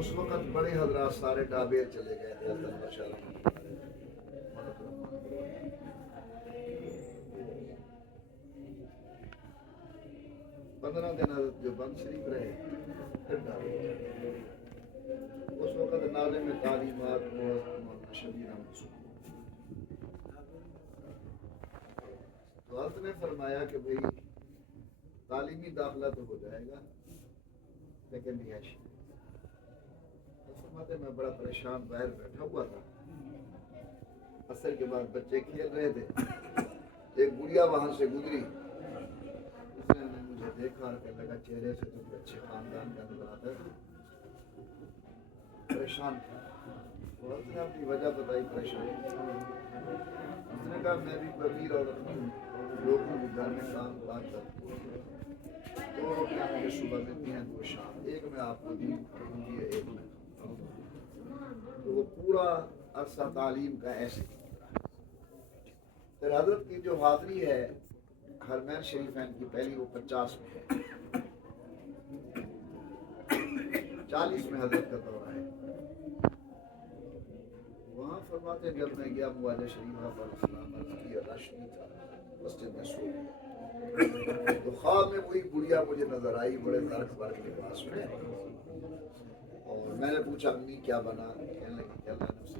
اس وقت بڑے حضرات سارے ڈابیر چلے گئے تھے حضرت ماشاءاللہ 15 دن حضرت جو بند شریف رہے پھر ڈابیر چلے گئے۔ اس وقت ناظم تعلیمات مولانا شبیر احمد سکون تو حضرت نے فرمایا کہ بھئی تعلیمی داخلہ تو ہو جائے گا لیکن رہائشی فرماتے میں بڑا پریشان باہر بیٹھا ہوا تھا، عصر کے بعد بچے کھیل رہے تھے، ایک گڑیا وہاں سے گزری، اس نے مجھے دیکھا اور کہنے لگا چہرے سے تم اچھے خاندان کا نظر آتا ہے، پریشان تھا۔ اس نے اپنی وجہ بتائی پریشانی، اس نے کہا میں بھی امیر اور لوگوں کے گھر میں کام کاج کرتی ہوں، 2 روٹیاں مجھے صبح ملتی ہیں 2 شام، ایک میں آپ کو دی مجھے ایک میں کھاؤں۔ تو وہ پورا عرصہ تعلیم کا ایسے پھر حضرت کی جو حاضری ہے حرمین شریفین کی پہلی وہ 50 میں ہے، 40 میں حضرت کا دورہ ہے۔ وہاں فرماتے جب میں گیا مواجہ شریفہ پر اسلام عرض کیا، رش نہیں تھا، مسجد میں سو تو خواب میں وہی بڑھیا مجھے نظر آئی بڑے درخت بار کے پاس میں، اور میں نے پوچھا امی کیا بنا، کہنے لگی کہ اللہ نے اسے